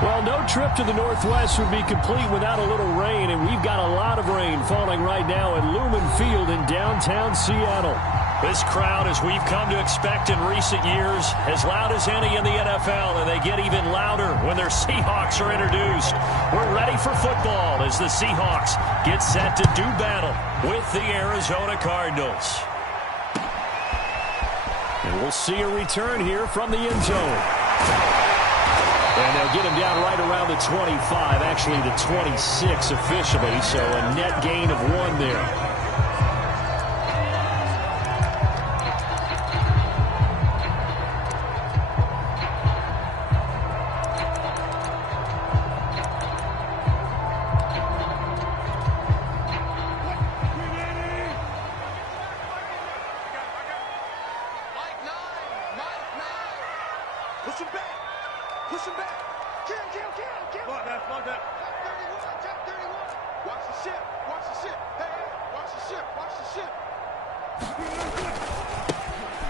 Well, no trip to the Northwest would be complete without a little rain, and we've got a lot of rain falling right now at Lumen Field in downtown Seattle. This crowd, as we've come to expect in recent years, as loud as any in the NFL, and they get even louder when their Seahawks are introduced. We're ready for football as the Seahawks get set to do battle with the Arizona Cardinals. And we'll see a return here from the end zone. And they'll get him down right around the 25, actually the 26 officially, so a net gain of 1 there.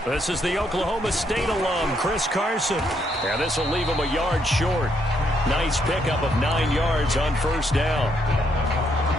This is the Oklahoma State alum, Chris Carson. And this will leave him a yard short. Nice pickup of 9 yards on first down.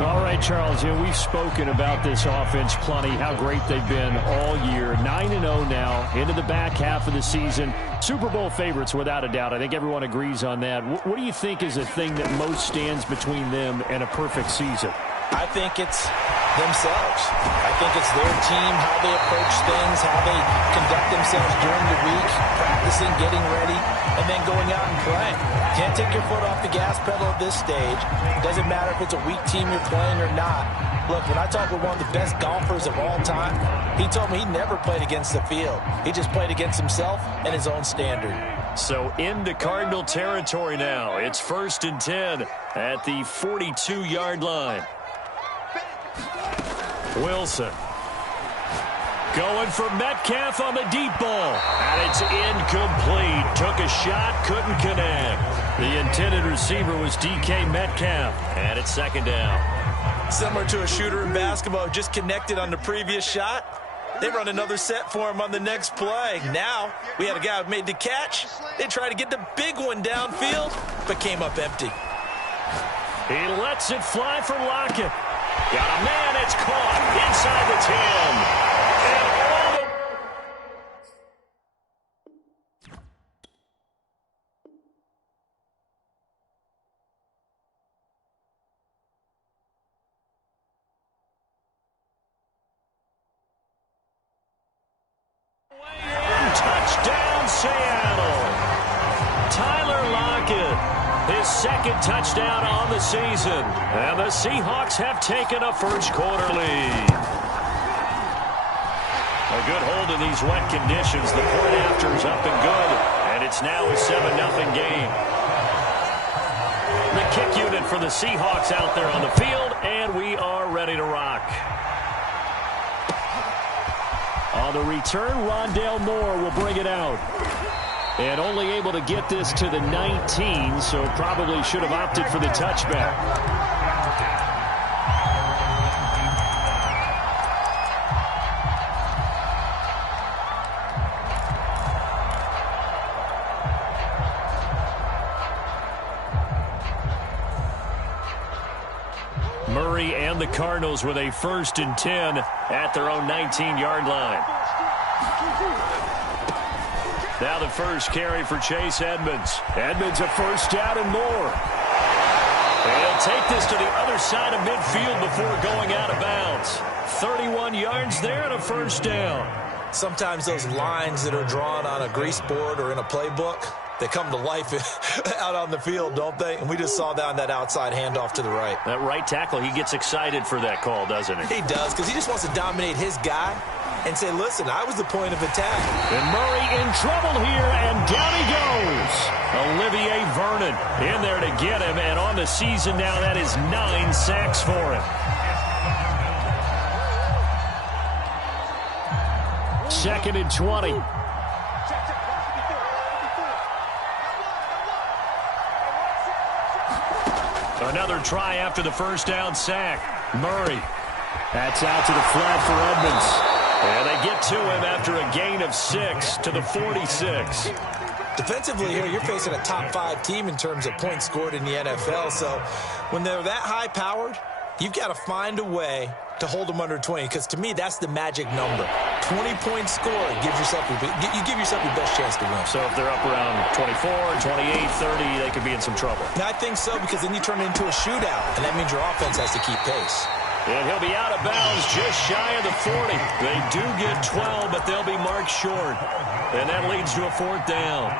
All right, Charles, we've spoken about this offense plenty, how great they've been all year. 9-0 now, into the back half of the season. Super Bowl favorites, without a doubt. I think everyone agrees on that. What do you think is the thing that most stands between them and a perfect season? I think it's themselves. I think it's their team, how they approach things, how they conduct themselves during the week, practicing, getting ready, and then going out and playing. Can't take your foot off the gas pedal at this stage. Doesn't matter if it's a weak team you're playing or not. Look, when I talk with one of the best golfers of all time, he told me he never played against the field. He just played against himself and his own standard. So into Cardinal territory now. It's 1st and 10 at the 42-yard line. Wilson going for Metcalf on the deep ball, and it's incomplete. Took a shot, couldn't connect. The intended receiver was DK Metcalf, and it's 2nd down. Similar to a shooter in basketball, just connected on the previous shot. They run another set for him on the next play. Now we had a guy who made the catch. They tried to get the big one downfield, but came up empty. He lets it fly for Lockett. Got a man, it's caught inside the 10. And all the way in, touchdown Seattle. Tyler Lockett. His 2nd touchdown on the season. And the Seahawks have taken a first-quarter lead. A good hold in these wet conditions. The point after is up and good. And it's now a 7-0 game. The kick unit for the Seahawks out there on the field. And we are ready to rock. On the return, Rondale Moore will bring it out. And only able to get this to the 19, so probably should have opted for the touchback. Murray and the Cardinals with a 1st and 10 at their own 19-yard line. Now the first carry for Chase Edmonds. Edmonds a first down and more. And he'll take this to the other side of midfield before going out of bounds. 31 yards there and a first down. Sometimes those lines that are drawn on a grease board or in a playbook, they come to life out on the field, don't they? And we just saw down that outside handoff to the right. That right tackle, he gets excited for that call, doesn't he? He does, because he just wants to dominate his guy and say, listen, I was the point of attack. And Murray in trouble here, and down he goes. Olivier Vernon in there to get him, and on the season now, that is 9 sacks for him. 2nd and 20. Another try after the first down sack. Murray. That's out to the flat for Edmonds. And they get to him after a gain of 6 to the 46. Defensively here, you're facing a top 5 team in terms of points scored in the NFL. So when they're that high-powered, you've got to find a way to hold them under 20, because to me, that's the magic number. 20-point score gives yourself you give yourself your best chance to win. So if they're up around 24, 28, 30, they could be in some trouble. And I think so, because then you turn it into a shootout, and that means your offense has to keep pace. And he'll be out of bounds just shy of the 40. They do get 12, but they'll be marked short. And that leads to a 4th down.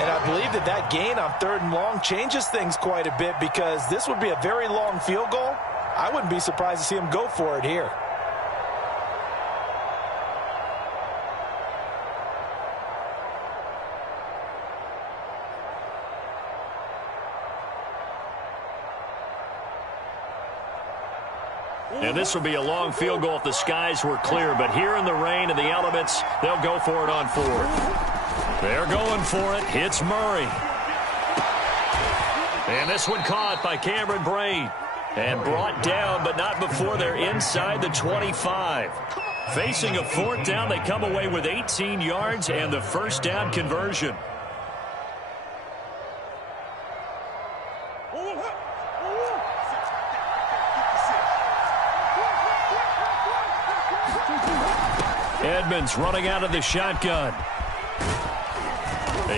And I believe that gain on 3rd and long changes things quite a bit, because this would be a very long field goal. I wouldn't be surprised to see him go for it here. And this will be a long field goal if the skies were clear. But here in the rain and the elements, they'll go for it on 4th. They're going for it. Hits Murray. And this one caught by Cameron Brate. And brought down, but not before they're inside the 25. Facing a 4th down, they come away with 18 yards and the 1st down conversion. Edmonds running out of the shotgun.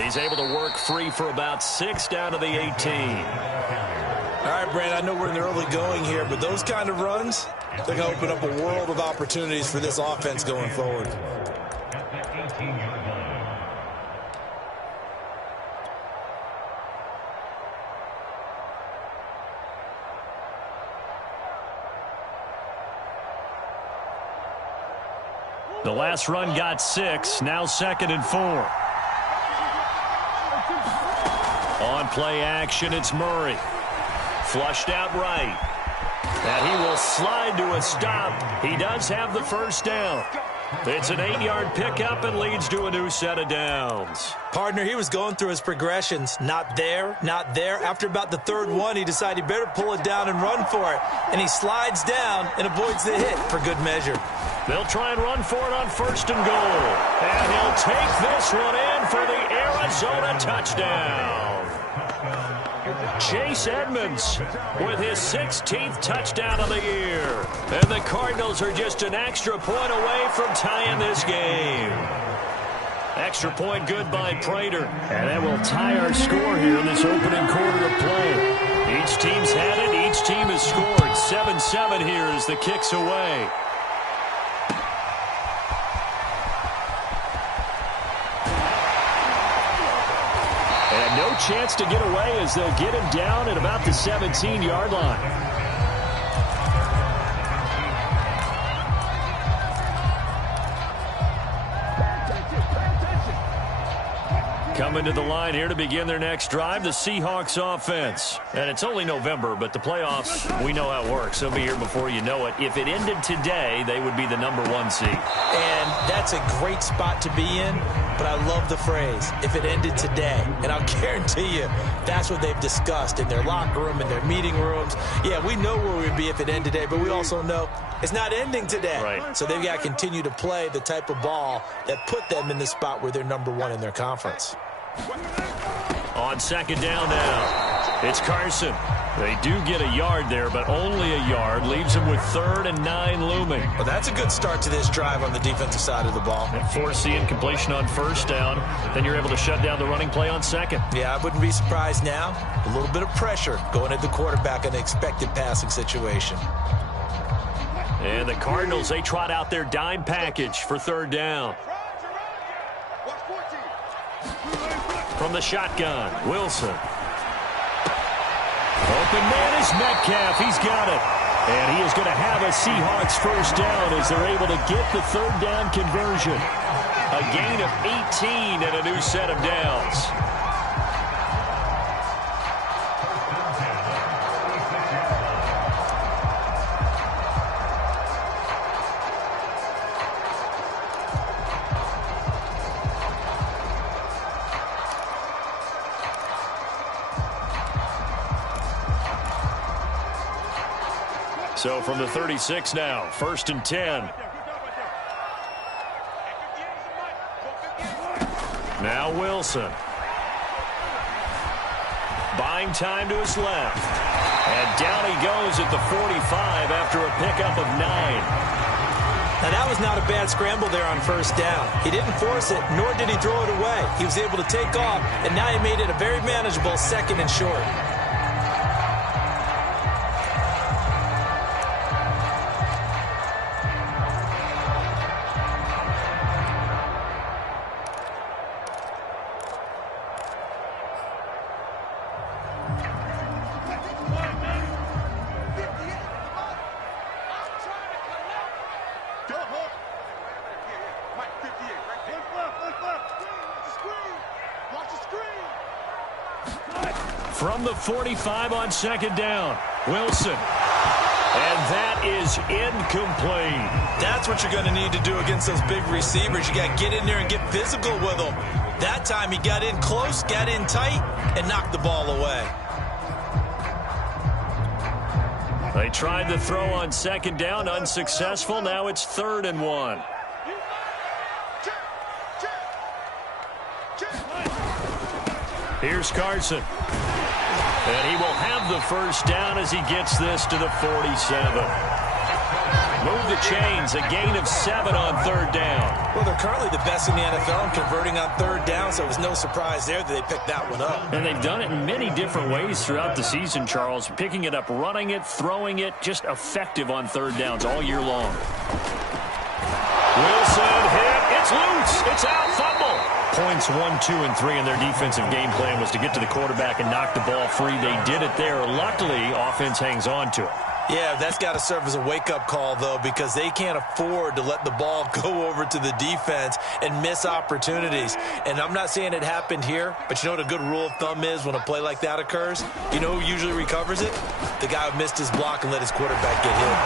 He's able to work free for about 6 down to the 18. All right, Brandon, I know we're in the early going here, but those kind of runs, they're going to open up a world of opportunities for this offense going forward. The last run got 6, now 2nd and 4. On play action, it's Murray. Flushed out right. And he will slide to a stop. He does have the 1st down. It's an 8-yard pickup and leads to a new set of downs. Partner, he was going through his progressions. Not there, not there. After about the 3rd one, he decided he better pull it down and run for it. And he slides down and avoids the hit for good measure. They'll try and run for it on 1st and goal. And he'll take this one in for the Arizona touchdown. Chase Edmonds with his 16th touchdown of the year. And the Cardinals are just an extra point away from tying this game. Extra point good by Prater. And that will tie our score here in this opening quarter of play. Each team's had it. Each team has scored. 7-7 here as the kick's away. No chance to get away as they'll get him down at about the 17-yard line. Coming to the line here to begin their next drive, the Seahawks offense. And it's only November, but the playoffs, we know how it works. They'll be here before you know it. If it ended today, they would be the #1 seed. And that's a great spot to be in, but I love the phrase, if it ended today. And I'll guarantee you, that's what they've discussed in their locker room, in their meeting rooms. Yeah, we know where we'd be if it ended today, but we also know it's not ending today. Right. So they've got to continue to play the type of ball that put them in the spot where they're #1 in their conference. On 2nd down now, it's Carson. They do get a yard there, but only a yard. Leaves them with 3rd and 9 looming. Well, that's a good start to this drive on the defensive side of the ball. And force the incompletion on 1st down. Then you're able to shut down the running play on 2nd. Yeah, I wouldn't be surprised now. A little bit of pressure going at the quarterback in an expected passing situation. And the Cardinals, they trot out their dime package for 3rd down. From the shotgun, Wilson. Open man is Metcalf. He's got it. And he is going to have a Seahawks 1st down as they're able to get the 3rd down conversion. A gain of 18 and a new set of downs. So from the 36 now, 1st and 10. Now Wilson. buying time to his left. And down he goes at the 45 after a pickup of 9. Now, that was not a bad scramble there on first down. He didn't force it, nor did he throw it away. He was able to take off, and now he made it a very manageable 2nd and short. From the 45 on 2nd down, Wilson. And that is incomplete. That's what you're going to need to do against those big receivers. You got to get in there and get physical with them. That time he got in close, got in tight, and knocked the ball away. They tried the throw on 2nd down, unsuccessful. Now it's 3rd and 1. Here's Carson. And he will have the first down as he gets this to the 47. Move the chains, a gain of 7 on 3rd down. Well, they're currently the best in the NFL in converting on 3rd down, so it was no surprise there that they picked that one up. And they've done it in many different ways throughout the season, Charles. Picking it up, running it, throwing it, just effective on 3rd downs all year long. Wilson hit. It's loose. It's out. Fumble. Points 1, 2, and 3 in their defensive game plan was to get to the quarterback and knock the ball free. They did it there. Luckily, offense hangs on to it. Yeah, that's got to serve as a wake-up call, though, because they can't afford to let the ball go over to the defense and miss opportunities. And I'm not saying it happened here, but you know what a good rule of thumb is when a play like that occurs? You know who usually recovers it? The guy who missed his block and let his quarterback get hit.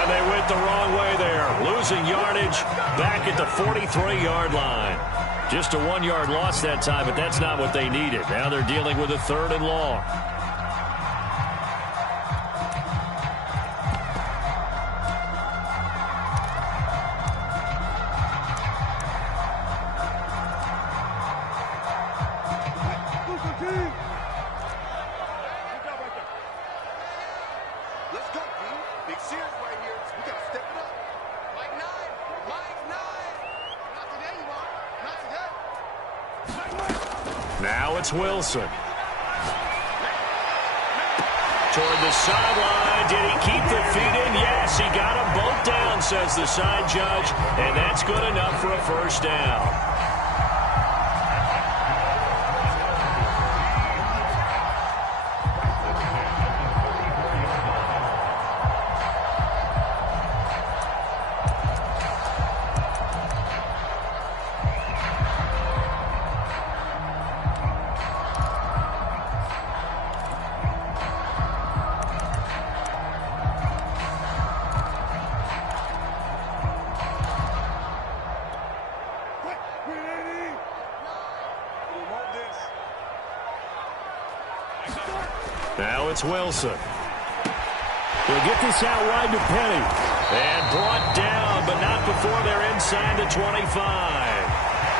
And they went the wrong way there. Losing yardage back at the 43-yard line. Just a 1-yard loss that time, but that's not what they needed. Now they're dealing with a 3rd and long. Now it's Wilson. Toward the sideline. Did he keep the feet in? Yes, he got them both down, says the side judge. And that's good enough for a first down. Now it's Wilson. He'll get this out wide to Penny. And brought down, but not before they're inside the 25.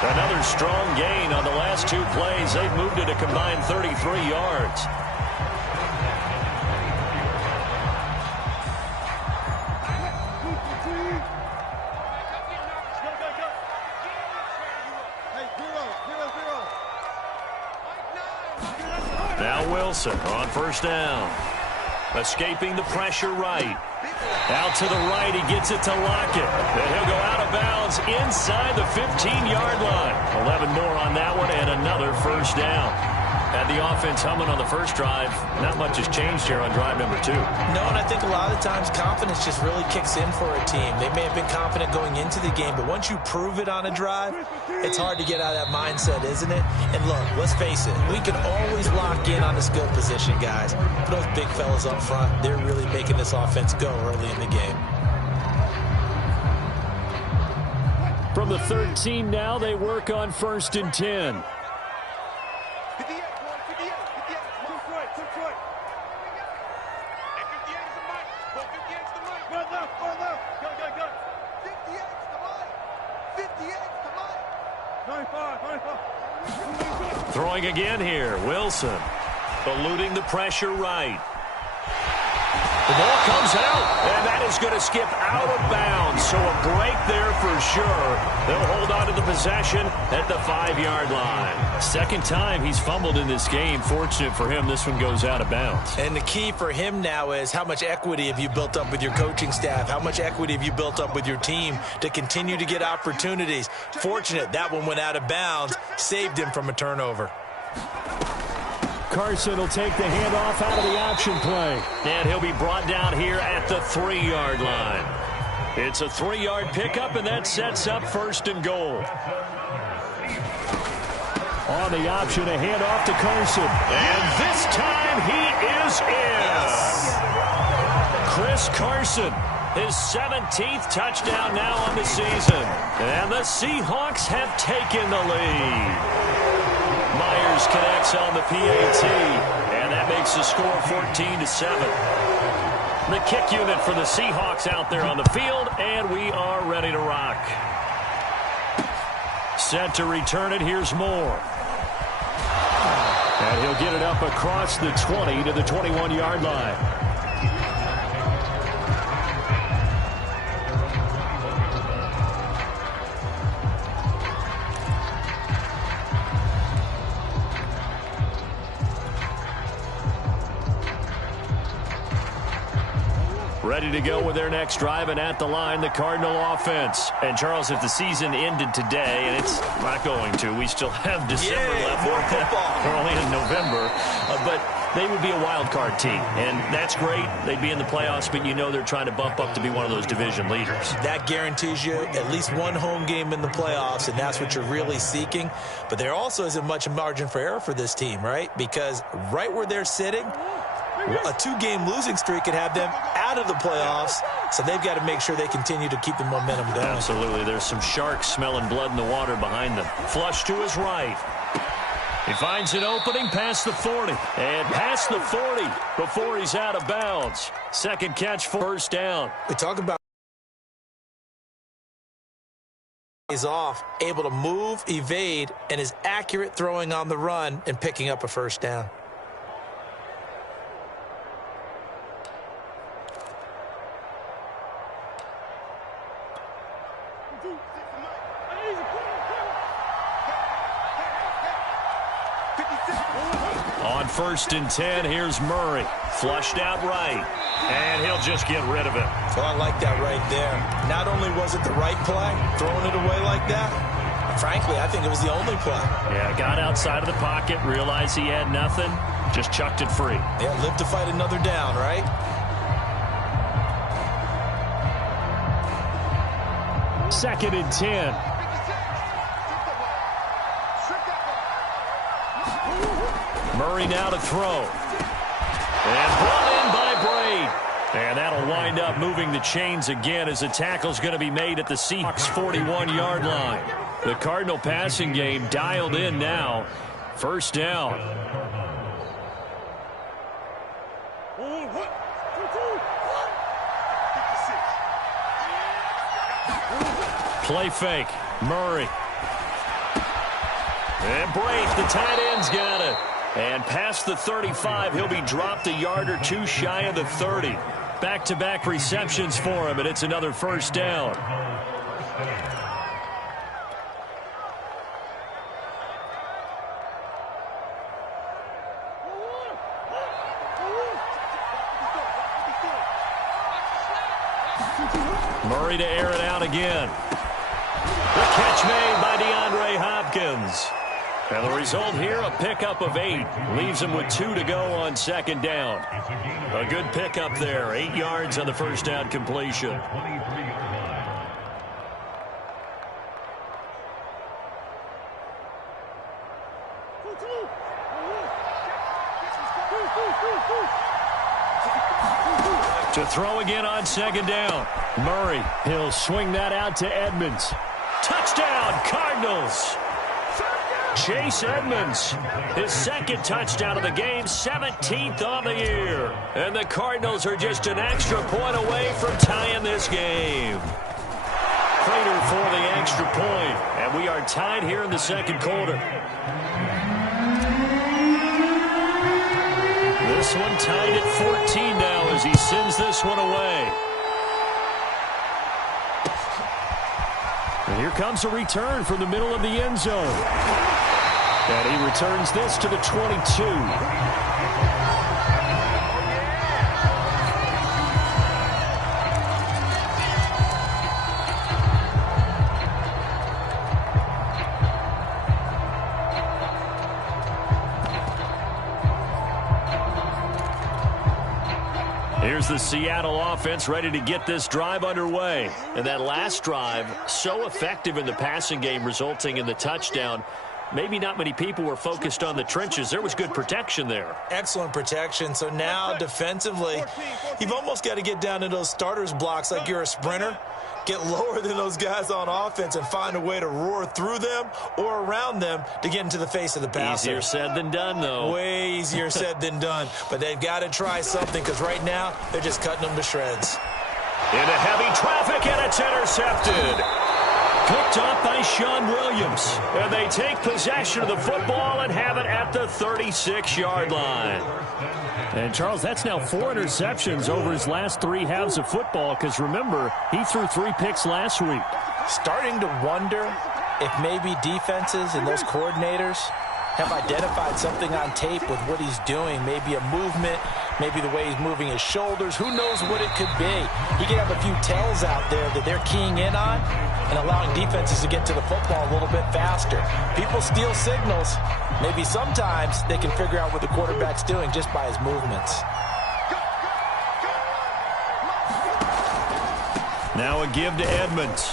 Another strong gain on the last 2 plays. They've moved it a combined 33 yards. Now Wilson on first down. Escaping the pressure right. Out to the right, he gets it to Lockett. Then he'll go out of bounds inside the 15-yard line. 11 more on that one and another first down. Had the offense humming on the first drive. Not much has changed here on drive number 2. No, and I think a lot of the times confidence just really kicks in for a team. They may have been confident going into the game, but once you prove it on a drive, it's hard to get out of that mindset, isn't it? And look, let's face it, we can always lock in on the skill position, guys. But those big fellas up front, they're really making this offense go early in the game. From the 13 now, they work on 1st and 10. Throwing again here, Wilson. eluding the pressure right. The ball comes out, and that is going to skip out of bounds. So a break there for sure. They'll hold on to the possession at the 5-yard line. Second time he's fumbled in this game. Fortunate for him, this one goes out of bounds. And the key for him now is how much equity have you built up with your coaching staff? How much equity have you built up with your team to continue to get opportunities? Fortunate that one went out of bounds, saved him from a turnover. Carson will take the handoff out of the option play. And he'll be brought down here at the 3-yard line. It's a 3-yard pickup, and that sets up 1st and goal. On the option, a handoff to Carson. And this time he is in. Chris Carson, his 17th touchdown now on the season. And the Seahawks have taken the lead. Myers connects on the PAT, and that makes the score 14-7. The kick unit for the Seahawks out there on the field, and we are ready to rock. Set to return it, here's Moore. And he'll get it up across the 20 to the 21-yard line. Ready to go with their next drive, and at the line, the Cardinal offense. And, Charles, if the season ended today, and it's not going to, we still have December left. More football. We're only in November. But they would be a wild card team, and that's great. They'd be in the playoffs, but you know they're trying to bump up to be one of those division leaders. That guarantees you at least one home game in the playoffs, and that's what you're really seeking. But there also isn't much margin for error for this team, right? Because right where they're sitting, a 2-game losing streak could have them out of the playoffs, so they've got to make sure they continue to keep the momentum going. Absolutely. There's some sharks smelling blood in the water behind them. Flush to his right. He finds an opening past the 40. And past the 40 before he's out of bounds. Second catch, 1st down. We talk about he's off, able to move, evade, and is accurate throwing on the run and picking up a 1st down. On 1st and 10, here's Murray. Flushed out right. And he'll just get rid of it. Well, I like that right there. Not only was it the right play, throwing it away like that, frankly, I think it was the only play. Yeah, got outside of the pocket, realized he had nothing, just chucked it free. Yeah, live to fight another down, right? Second and 10. Murray now to throw. And brought in by Braid. And that'll wind up moving the chains again as the tackle's going to be made at the Seahawks 41-yard line. The Cardinal passing game dialed in now. 1st down. Play fake. Murray. And Braid, the tight end's got it. And past the 35, he'll be dropped a yard or two shy of the 30. Back-to-back receptions for him, and it's another 1st down. Murray to air it out again. The catch made by DeAndre Hopkins. And the result here, a pickup of 8. Leaves him with 2 to go on 2nd down. A good pickup there. 8 yards on the 1st down completion. To throw again on 2nd down. Murray, he'll swing that out to Edmonds. Touchdown, Cardinals. Chase Edmonds, his 2nd touchdown of the game, 17th on the year. And the Cardinals are just an extra point away from tying this game. Prater for the extra point, and we are tied here in the 2nd quarter. this one tied at 14 now as he sends this one away. And here comes a return from the middle of the end zone. And he returns this to the 22. Here's the Seattle offense ready to get this drive underway. And that last drive, so effective in the passing game, resulting in the touchdown. Maybe not many people were focused on the trenches. There was good protection there. Excellent protection. So now defensively, you've almost got to get down to those starters blocks like you're a sprinter. Get lower than those guys on offense and find a way to roar through them or around them to get into the face of the passer. Easier said than done, though. Way easier said than done. But they've got to try something because right now they're just cutting them to shreds. Into heavy traffic, and it's intercepted. Picked off by Sean Williams. And they take possession of the football and have it at the 36-yard line. And, Charles, that's now 4 interceptions over his last 3 halves of football because, remember, he threw 3 picks last week. Starting to wonder if maybe defenses and those coordinators have identified something on tape with what he's doing. Maybe a movement, maybe the way he's moving his shoulders. Who knows what it could be? He could have a few tells out there that they're keying in on and allowing defenses to get to the football a little bit faster. People steal signals. Maybe sometimes they can figure out what the quarterback's doing just by his movements. Now a give to Edmonds.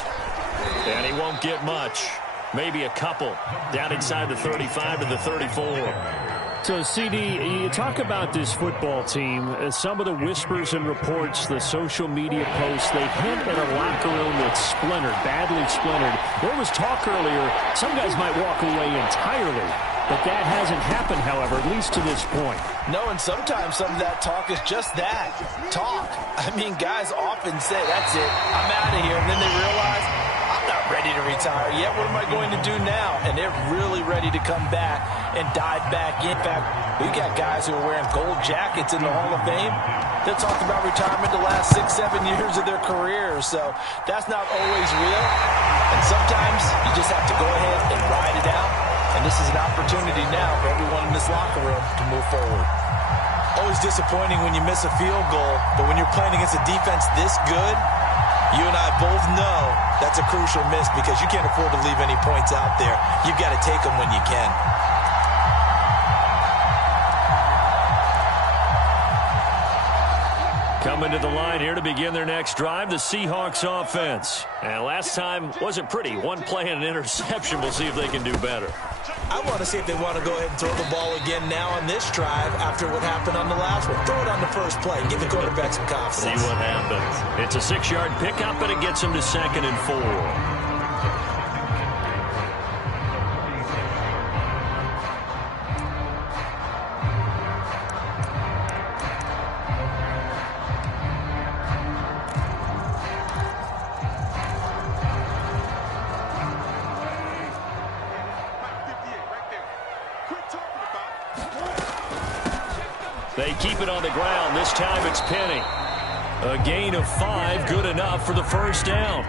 And he won't get much. Maybe a couple. Down inside the 35 to the 34. So, CD, you talk about this football team. Some of the whispers and reports, the social media posts, they hint at a locker room that's splintered, badly splintered. There was talk earlier, some guys might walk away entirely. But that hasn't happened, however, at least to this point. No, and sometimes some of that talk is just that, talk. I mean, guys often say, that's it, I'm out of here. And then they realize, I'm not ready to retire yet. What am I going to do now? And they're really ready to come back and dive back in. In fact, we've got guys who are wearing gold jackets in the Hall of Fame that talked about retirement the last 6-7 years of their careers. So that's not always real. And sometimes you just have to go ahead and ride it out. And this is an opportunity now for everyone in this locker room to move forward. Always disappointing when you miss a field goal, but when you're playing against a defense this good, you and I both know that's a crucial miss because you can't afford to leave any points out there. You've got to take them when you can. Coming to the line here to begin their next drive, the Seahawks offense. And last time wasn't pretty. One play and an interception. We'll see if they can do better. I want to see if they want to go ahead and throw the ball again now on this drive after what happened on the last one. Throw it on the first play. Give the quarterback some confidence. See what happens. It's a 6-yard pickup, and it gets him to 2nd and 4. They keep it on the ground. This time it's Penny. A gain of 5, good enough for the first down.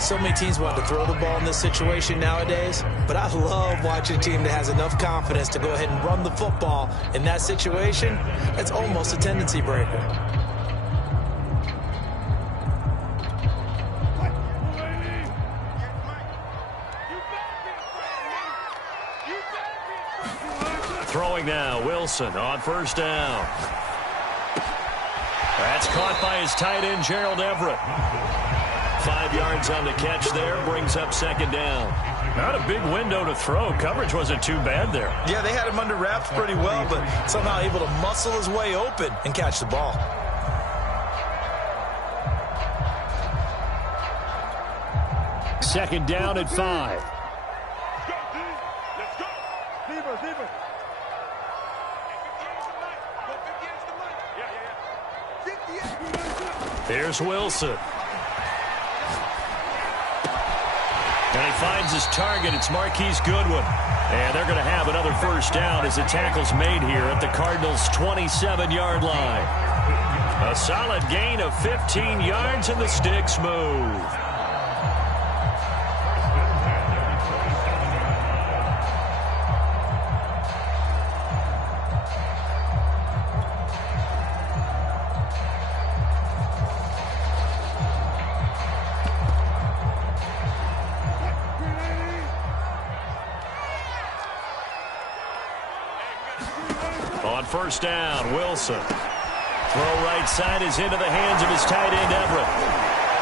So many teams want to throw the ball in this situation nowadays, but I love watching a team that has enough confidence to go ahead and run the football. In that situation, that's almost a tendency breaker. Throwing now, Wilson on first down. That's caught by his tight end, Gerald Everett. 5 yards on the catch there, brings up 2nd down. Not a big window to throw. Coverage wasn't too bad there. Yeah, they had him under wraps pretty well, but somehow able to muscle his way open and catch the ball. Second down at 5. Here's Wilson. And he finds his target. It's Marquise Goodwin. And they're going to have another first down as the tackle's made here at the Cardinals' 27-yard line. A solid gain of 15 yards, and the sticks move. On first down, Wilson. Throw right side is into the hands of his tight end, Everett.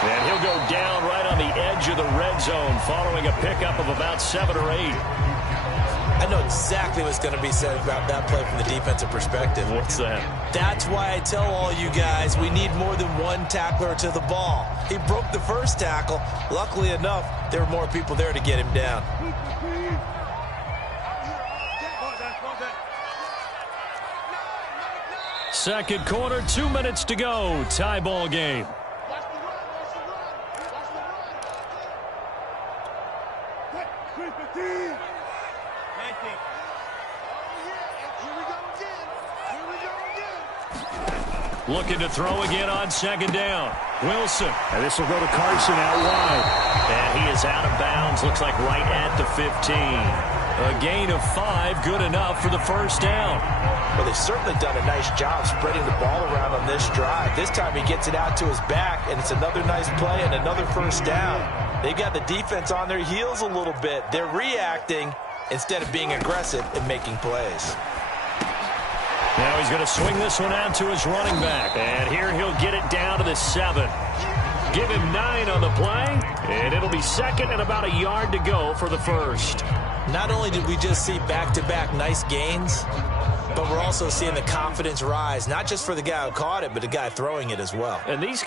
And he'll go down right on the edge of the red zone following a pickup of about 7 or 8. I know exactly what's going to be said about that play from the defensive perspective. What's that? That's why I tell all you guys we need more than one tackler to the ball. He broke the first tackle. Luckily enough, there were more people there to get him down. Second quarter, 2 minutes to go. Tie ball game. Looking to throw again on second down. Wilson. And this will go to Carson out wide. And he is out of bounds. Looks like right at the 15. A gain of 5, good enough for the first down. Well, they've certainly done a nice job spreading the ball around on this drive. This time he gets it out to his back, and it's another nice play and another first down. They've got the defense on their heels a little bit. They're reacting instead of being aggressive and making plays. Now he's going to swing this one out to his running back. And here he'll get it down to the 7. Give him 9 on the play, and it'll be second and about a yard to go for the first. Not only did we just see back-to-back nice gains, but we're also seeing the confidence rise, not just for the guy who caught it, but the guy throwing it as well. And these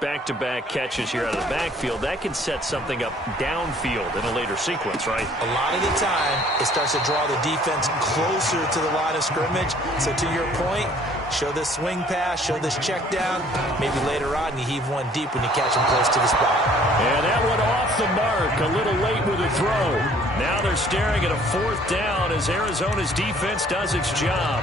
back-to-back catches here out of the backfield, that can set something up downfield in a later sequence, right? A lot of the time, it starts to draw the defense closer to the line of scrimmage. So to your point, show this swing pass, show this check down. Maybe later on you heave one deep when you catch him close to the spot. And that one off the mark, a little late with a throw. Now they're staring at a fourth down as Arizona's defense does its job.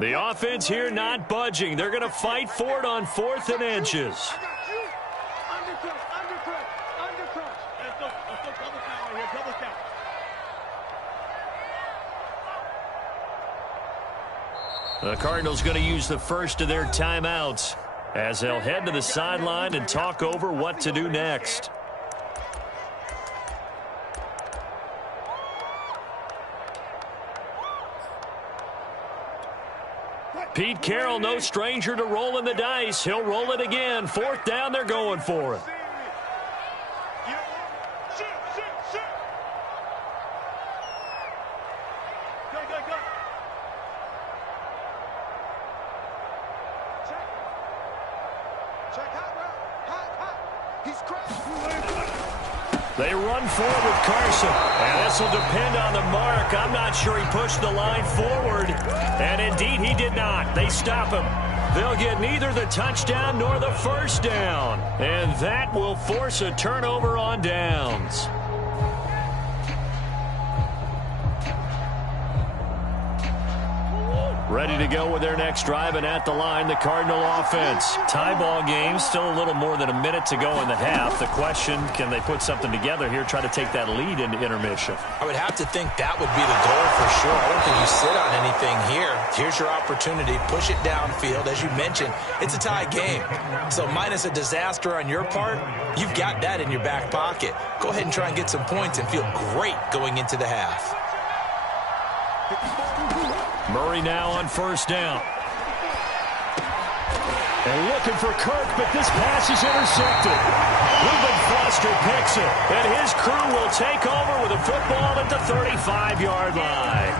The offense here not budging. They're going to fight for it on 4th and inches. The Cardinals going to use the first of their timeouts as they'll head to the sideline and talk over what to do next. Pete Carroll, no stranger to rolling the dice. He'll roll it again. 4th down, they're going for it. They run forward with Carson. And this will depend on the mark. I'm not sure he pushed the line forward. And indeed, he did not. They stop him. They'll get neither the touchdown nor the first down. And that will force a turnover on downs. Ready to go with their next drive, and at the line, the Cardinal offense. Tie ball game, still a little more than a minute to go in the half. The question, can they put something together here, try to take that lead into intermission? I would have to think that would be the goal for sure. I don't think you sit on anything here. Here's your opportunity. Push it downfield. As you mentioned, it's a tie game. So minus a disaster on your part, you've got that in your back pocket. Go ahead and try and get some points and feel great going into the half. Murray now on first down. And looking for Kirk, but this pass is intercepted. Ruben Foster picks it, and his crew will take over with a football at the 35-yard line.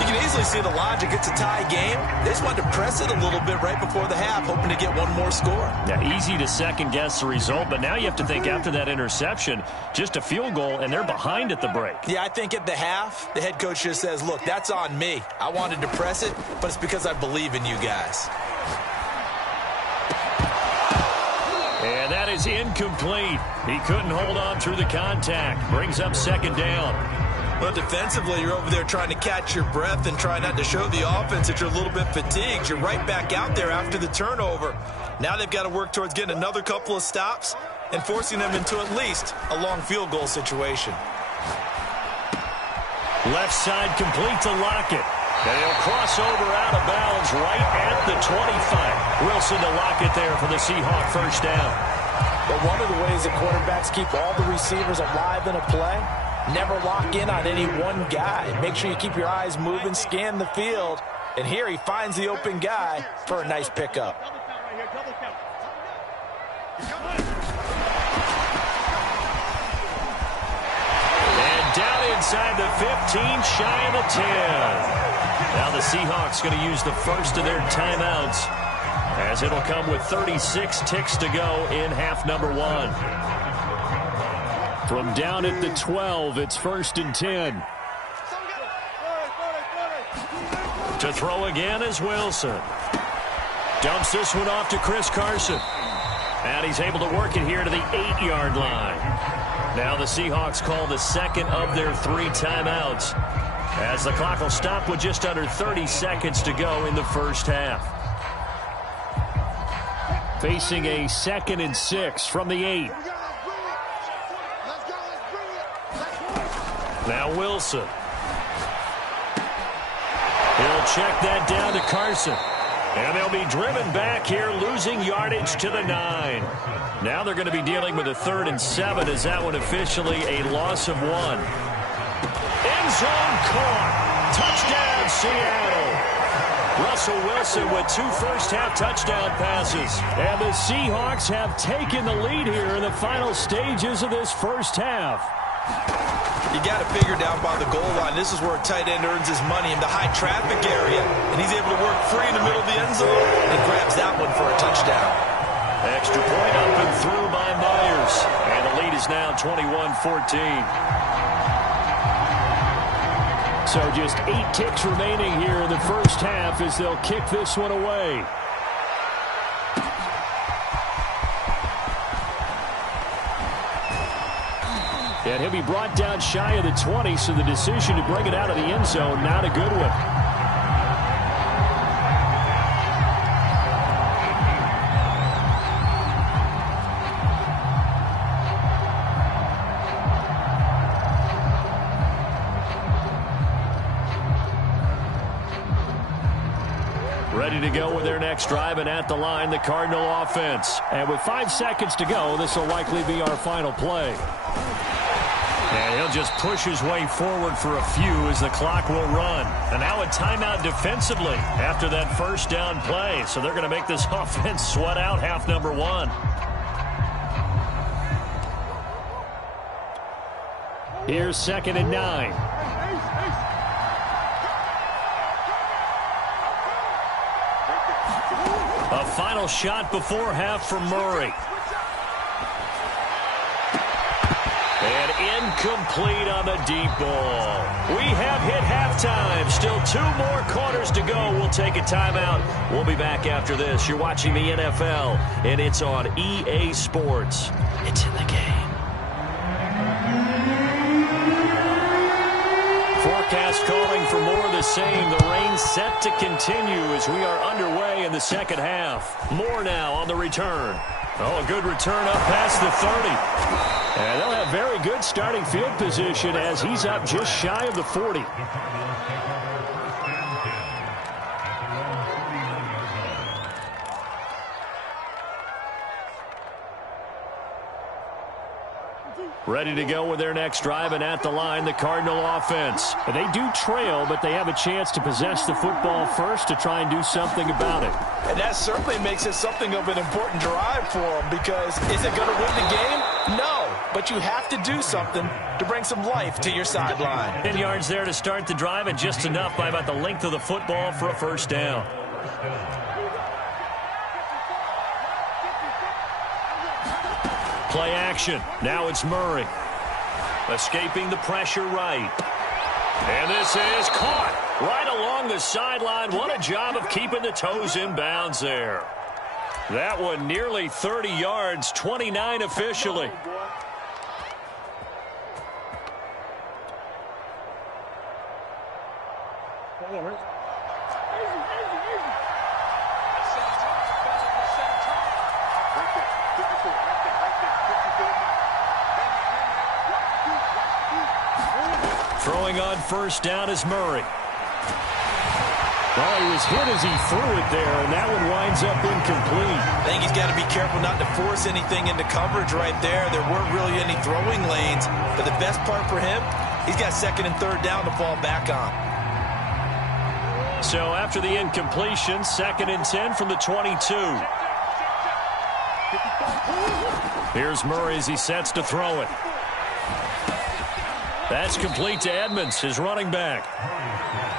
You can easily see the logic. It's a tie game. They just wanted to press it a little bit right before the half, hoping to get one more score. Yeah, easy to second-guess the result, but now you have to think after that interception, just a field goal, and they're behind at the break. Yeah, I think at the half, the head coach just says, look, that's on me. I wanted to press it, but it's because I believe in you guys. And that is incomplete. He couldn't hold on through the contact. Brings up second down. Well, defensively, you're over there trying to catch your breath and try not to show the offense that you're a little bit fatigued. You're right back out there after the turnover. Now they've got to work towards getting another couple of stops and forcing them into at least a long field goal situation. Left side complete to Lockett. And he'll cross over out of bounds right at the 25. Wilson to Lockett there for the Seahawk first down. But one of the ways that quarterbacks keep all the receivers alive in a play, never lock in on any one guy. Make sure you keep your eyes moving, scan the field. And here he finds the open guy for a nice pickup. And down inside the 15, shy of the 10. Now the Seahawks going to use the first of their timeouts, as it'll come with 36 ticks to go in half number one. From down at the 12, it's 1st and 10. To throw again is Wilson. Dumps this one off to Chris Carson. And he's able to work it here to the 8-yard line. Now the Seahawks call the second of their 3 timeouts, as the clock will stop with just under 30 seconds to go in the first half. Facing a 2nd and 6 from the 8. Now Wilson. He'll check that down to Carson. And they'll be driven back here, losing yardage to the 9. Now they're going to be dealing with a 3rd and 7, as that one officially a loss of 1. End zone caught. Touchdown, Seattle. Russell Wilson with 2 first-half touchdown passes. And the Seahawks have taken the lead here in the final stages of this first half. You got to figure down by the goal line. This is where a tight end earns his money in the high traffic area. And he's able to work free in the middle of the end zone and grabs that one for a touchdown. Extra point up and through by Myers. And the lead is now 21-14. So just 8 ticks remaining here in the first half as they'll kick this one away. And he'll be brought down shy of the 20, so the decision to bring it out of the end zone, not a good one. Ready to go with their next drive, and at the line, the Cardinal offense. And with 5 seconds to go, this will likely be our final play. And he'll just push his way forward for a few as the clock will run. And now a timeout defensively after that first down play. So they're going to make this offense sweat out half number 1. Here's 2nd and 9. A final shot before half for Murray. And incomplete on the deep ball. We have hit halftime. Still 2 more quarters to go. We'll take a timeout. We'll be back after this. You're watching the NFL, and it's on EA Sports. It's in the game. Forecast calling for more of the same. The rain set to continue as we are underway in the second half. More now on the return. Oh, a good return up past the 30. And they'll have very good starting field position as he's up just shy of the 40. Ready to go with their next drive, and at the line, the Cardinal offense. And they do trail, but they have a chance to possess the football first to try and do something about it. And that certainly makes it something of an important drive for them, because is it going to win the game? No. but you have to do something to bring some life to your sideline. 10 yards there to start the drive, and just enough by about the length of the football for a first down. Play action. Now it's Murray. Escaping the pressure right. And this is caught right along the sideline. What a job of keeping the toes in bounds there. That one nearly 30 yards, 29 officially. Throwing on first down is Murray. Well, he was hit as he threw it there, and that one winds up incomplete. I think he's got to be careful not to force anything into coverage right there. There weren't really any throwing lanes, but the best part for him, he's got second and third down to fall back on. So after the incompletion, second and 10 from the 22. Here's Murray as he sets to throw it. That's complete to Edmonds, his running back.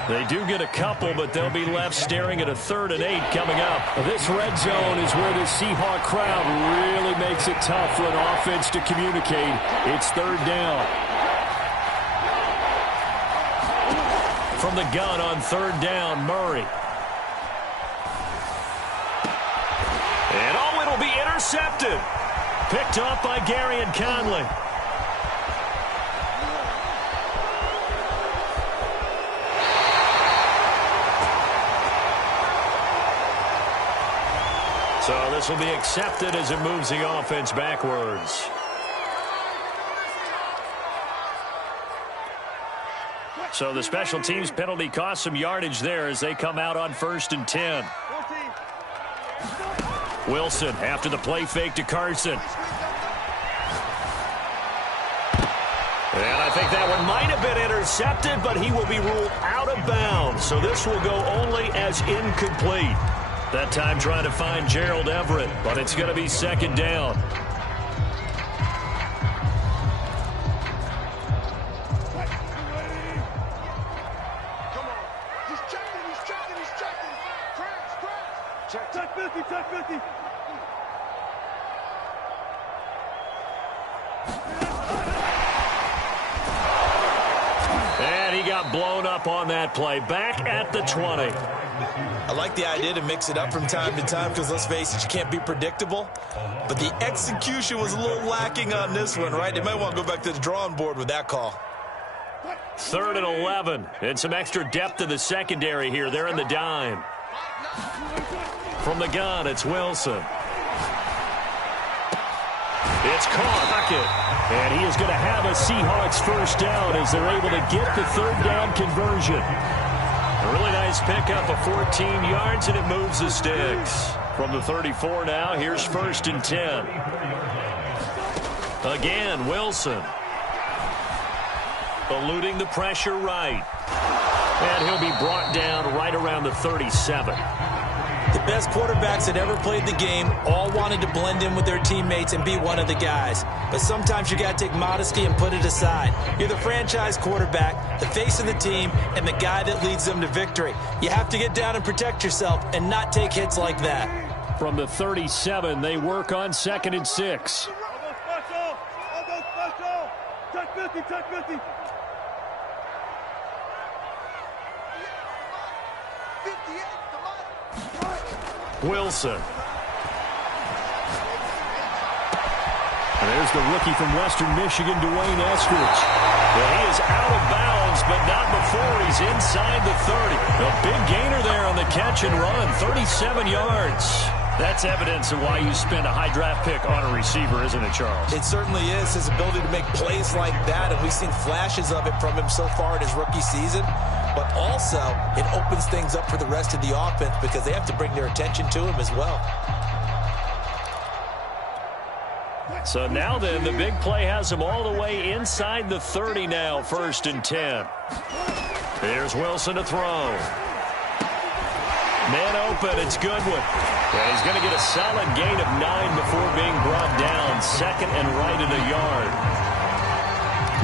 They do get a couple, but they'll be left staring at a 3rd and 8 coming up. This red zone is where the Seahawk crowd really makes it tough for an offense to communicate. It's 3rd down. From the gun on 3rd down, Murray. And it'll be intercepted. Picked off by Gary and Conley. So this will be accepted as it moves the offense backwards. So the special teams penalty cost some yardage there as they come out on 1st and 10. Wilson after the play fake to Carson. And I think that one might have been intercepted, but he will be ruled out of bounds. So this will go only as incomplete. That time trying to find Gerald Everett, but it's going to be 2nd down. Check 50, check 50. And he got blown up on that play. Back at the 20. I like the idea to mix it up from time to time because, let's face it, you can't be predictable. But the execution was a little lacking on this one, right? They might want to go back to the drawing board with that call. 3rd and 11. And some extra depth in the secondary here. They're in the dime. From the gun, it's Wilson. It's caught. And he is going to have a Seahawks first down as they're able to get the 3rd down conversion. A really nice pickup of 14 yards, and it moves the sticks. From the 34 now, here's 1st and 10. Again, Wilson. Eluding the pressure right. And he'll be brought down right around the 37. The best quarterbacks that ever played the game all wanted to blend in with their teammates and be one of the guys. But sometimes you got to take modesty and put it aside. You're the franchise quarterback, the face of the team, and the guy that leads them to victory. You have to get down and protect yourself and not take hits like that. From the 37, they work on 2nd and 6. Check 50, check 50. Wilson. And there's the rookie from Western Michigan, Dwayne Eskridge. Well, he is out of bounds, but not before he's inside the 30. A big gainer there on the catch and run, 37 yards. That's evidence of why you spend a high draft pick on a receiver, isn't it, Charles? It certainly is, his ability to make plays like that, and we've seen flashes of it from him so far in his rookie season. But also, it opens things up for the rest of the offense because they have to bring their attention to him as well. So now then, the big play has him all the way inside the 30 now, 1st and 10. Here's Wilson to throw. Man open, it's Goodwin. Yeah, he's going to get a solid gain of 9 before being brought down. Second and right at a yard.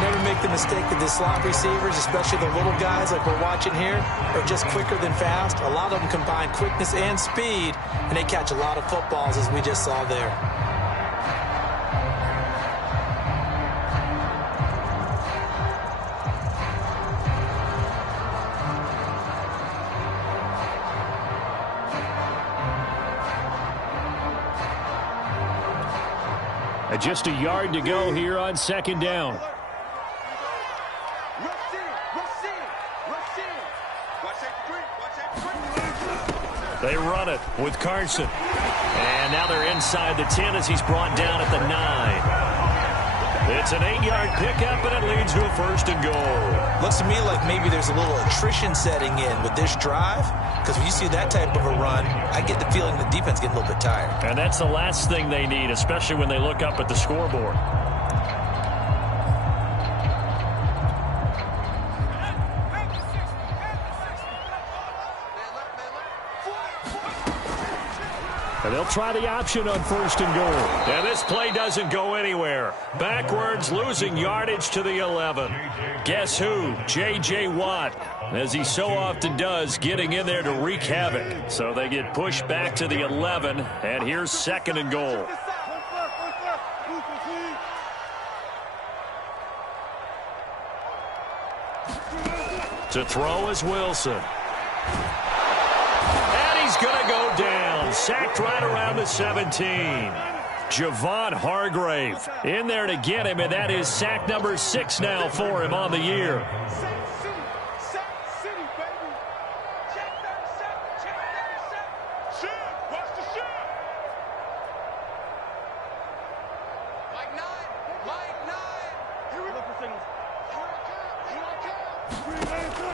Never make the mistake that the slot receivers, especially the little guys like we're watching here, are just quicker than fast. A lot of them combine quickness and speed, and they catch a lot of footballs, as we just saw there. Just a yard to go here on second down. They run it with Carson. And now they're inside the 10 as he's brought down at the 9. It's an 8-yard pickup, and it leads to a first and goal. Looks to me like maybe there's a little attrition setting in with this drive, because when you see that type of a run, I get the feeling the defense getting a little bit tired. And that's the last thing they need, especially when they look up at the scoreboard. And they'll try the option on first and goal. And this play doesn't go anywhere. Backwards, losing yardage to the 11. Guess who? J.J. Watt, as he so often does, getting in there to wreak havoc. So they get pushed back to the 11, and here's second and goal. To throw is Wilson. And he's going to go down. Sacked right around the 17. Javon Hargrave in there to get him, and that is sack number 6 now for him on the year.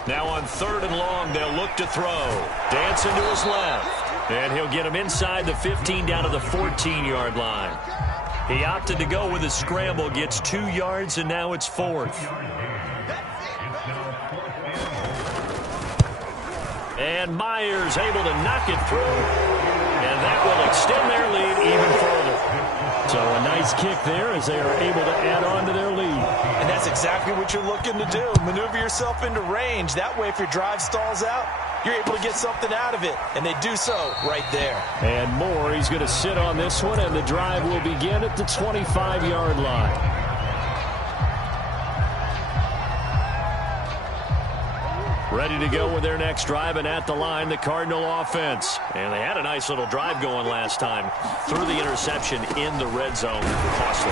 Now on third and long, they'll look to throw. Dancing to his left. And he'll get him inside the 15 down to the 14-yard line. He opted to go with a scramble, gets 2 yards, and now it's fourth. And Myers able to knock it through. And that will extend their lead even further. So a nice kick there as they are able to add on to their lead. And that's exactly what you're looking to do. Maneuver yourself into range. That way, if your drive stalls out, you're able to get something out of it. And they do so right there. And more, he's going to sit on this one, and the drive will begin at the 25-yard line. Ready to go with their next drive, and at the line, the Cardinal offense. And they had a nice little drive going last time. Threw the interception in the red zone. Costly.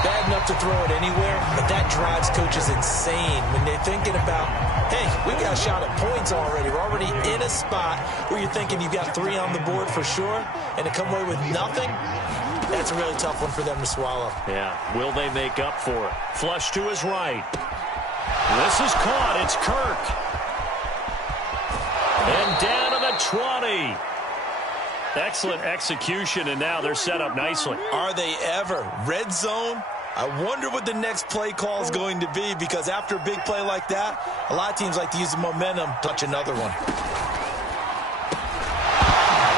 Bad enough to throw it anywhere, but that drives coaches insane when they're thinking about, hey, we got a shot at points already. We're already in a spot where you're thinking you've got 3 on the board for sure, and to come away with nothing, that's a really tough one for them to swallow. Yeah, will they make up for it? Flush to his right. This is caught. It's Kirk. And down to the 20. Excellent execution, and now they're set up nicely. Are they ever? Red zone? I wonder what the next play call is going to be, because after a big play like that, a lot of teams like to use the momentum to touch another one.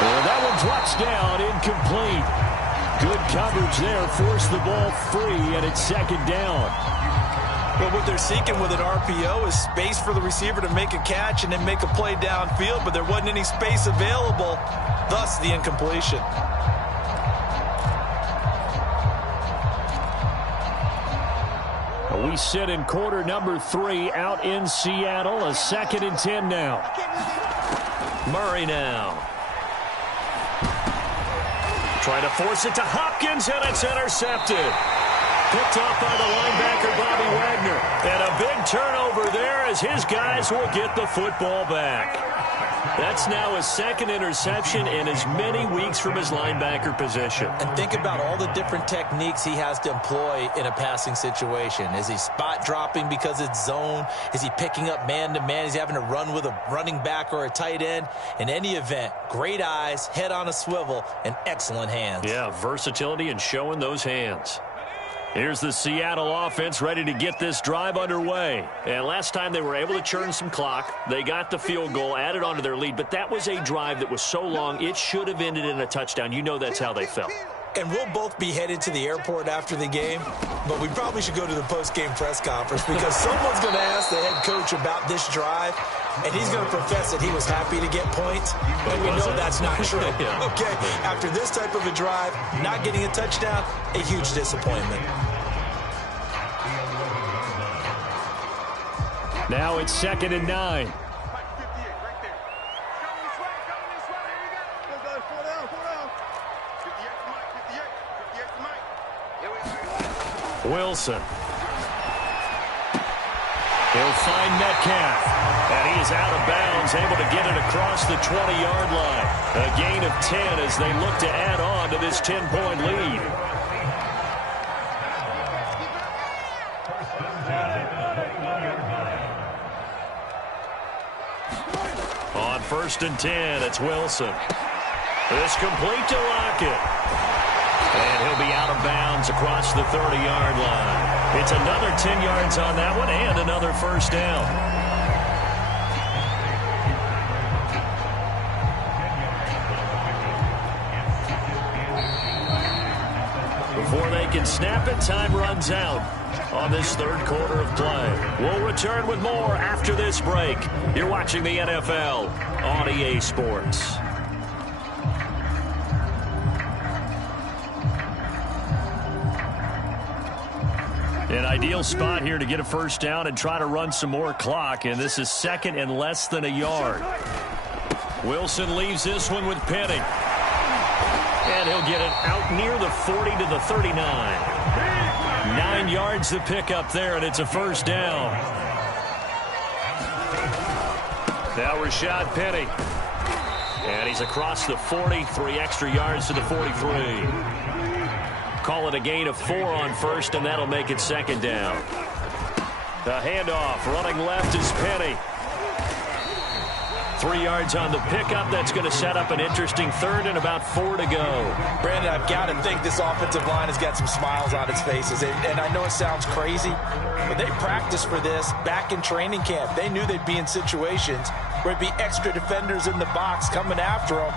Well, that one drops down, incomplete. Good coverage there, forced the ball free, and it's second down. But what they're seeking with an RPO is space for the receiver to make a catch and then make a play downfield, but there wasn't any space available, thus the incompletion. We sit in quarter number 3 out in Seattle, a 2nd and 10 now. Murray now. Trying to force it to Hopkins, and it's intercepted. Picked off by the linebacker, Bobby Wagner. And a big turnover there as his guys will get the football back. That's now his 2nd interception in as many weeks from his linebacker position. And think about all the different techniques he has to employ in a passing situation. Is he spot dropping because it's zone? Is he picking up man-to-man? Is he having to run with a running back or a tight end? In any event, great eyes, head on a swivel, and excellent hands. Yeah, versatility and showing those hands. Here's the Seattle offense ready to get this drive underway. And last time they were able to churn some clock. They got the field goal, added onto their lead. But that was a drive that was so long, it should have ended in a touchdown. You know that's how they felt. And we'll both be headed to the airport after the game, but we probably should go to the post-game press conference because someone's going to ask the head coach about this drive, and he's going to profess that he was happy to get points, and we know that's not true. Yeah. Okay, after this type of a drive, not getting a touchdown, a huge disappointment. Now it's 2nd and 9. Wilson. He'll find Metcalf. And he is out of bounds, able to get it across the 20-yard line. A gain of 10 as they look to add on to this 10-point lead. On 1st and 10, it's Wilson. This complete to Lockett. And he'll be out of bounds across the 30-yard line. It's another 10 yards on that one and another first down. Before they can snap it, time runs out on this third quarter of play. We'll return with more after this break. You're watching the NFL on EA Sports. An ideal spot here to get a first down and try to run some more clock, and this is 2nd and less than a yard. Wilson leaves this one with Penny. And he'll get it out near the 40 to the 39. 9 yards to pick up there, and it's a first down. Now Rashad Penny. And he's across the 40, 3 extra yards to the 43. Call it a gain of 4 on first, and that'll make it 2nd down. The handoff, running left is Penny. 3 yards on the pickup. That's going to set up an interesting 3rd and about 4 to go. Brandon, I've got to think this offensive line has got some smiles on its faces. And I know it sounds crazy, but they practiced for this back in training camp. They knew they'd be in situations where it'd be extra defenders in the box coming after them,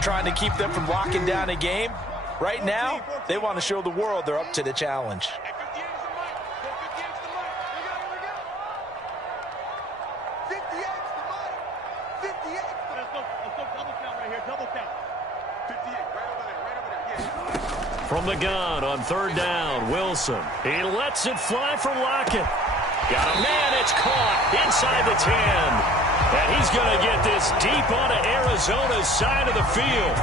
trying to keep them from locking down a game. Right now, they want to show the world they're up to the challenge. From the gun on 3rd down, Wilson. He lets it fly for Lockett. Got a man, it's caught inside the 10. And he's going to get this deep onto Arizona's side of the field.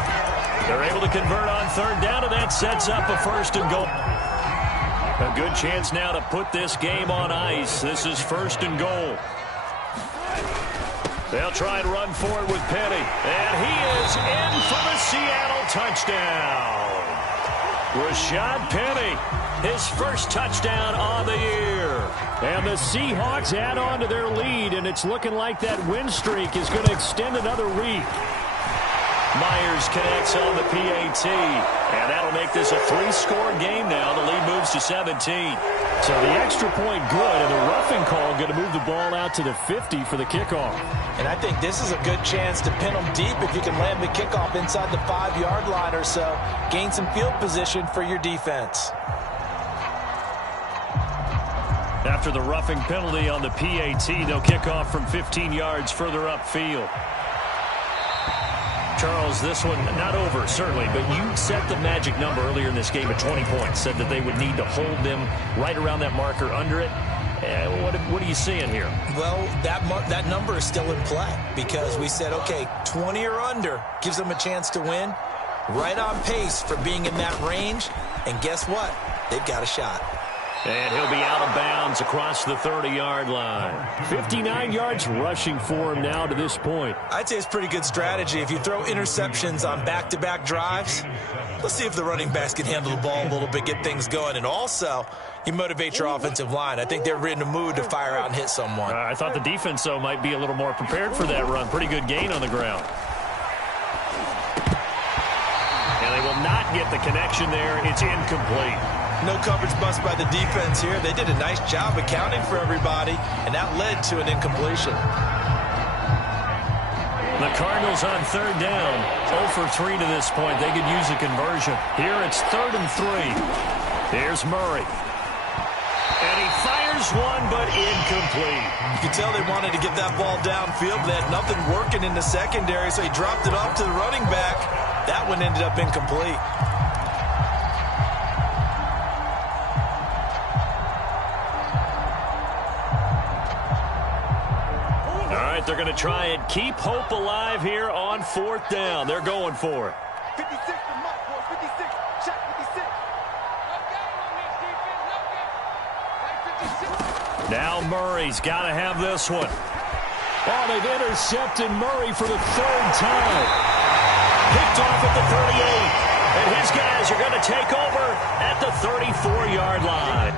They're able to convert on 3rd down, and that sets up a 1st and goal. A good chance now to put this game on ice. This is 1st and goal. They'll try and run forward with Penny. And he is in for the Seattle touchdown. Rashad Penny, his first touchdown on the year. And the Seahawks add on to their lead, and it's looking like that win streak is going to extend another week. Myers connects on the PAT, and that'll make this a 3-score game now. The lead moves to 17. So the extra point good, and the roughing call going to move the ball out to the 50 for the kickoff. And I think this is a good chance to pin them deep if you can land the kickoff inside the 5-yard line or so. Gain some field position for your defense. After the roughing penalty on the PAT, they'll kick off from 15 yards further upfield. Charles, this one not over, certainly, but you set the magic number earlier in this game at 20 points, said that they would need to hold them right around that marker under it. What are you seeing here? Well, that number is still in play because we said, okay, 20 or under gives them a chance to win. Right on pace for being in that range, and guess what? They've got a shot. And he'll be out of bounds across the 30-yard line. 59 yards rushing for him now to this point. I'd say it's pretty good strategy. If you throw interceptions on back-to-back drives, let's see if the running backs can handle the ball a little bit, get things going. And also, you motivate your offensive line. I think they're in a mood to fire out and hit someone. I thought the defense, though, might be a little more prepared for that run. Pretty good gain on the ground. And they will not get the connection there. It's incomplete. No coverage bust by the defense here. They did a nice job accounting for everybody, and that led to an incompletion. The Cardinals on third down. 0 for 3 to this point. They could use a conversion. Here it's 3rd and 3. Here's Murray. And he fires one, but incomplete. You can tell they wanted to get that ball downfield. They had nothing working in the secondary, so he dropped it off to the running back. That one ended up incomplete. All right, they're going to try and keep hope alive here on 4th down. They're going for it. 56 to Mark, boys. 56. Shot 56. Now Murray's got to have this one. Oh, they've intercepted Murray for the 3rd time. Picked off at the 38. And his guys are going to take over at the 34-yard line.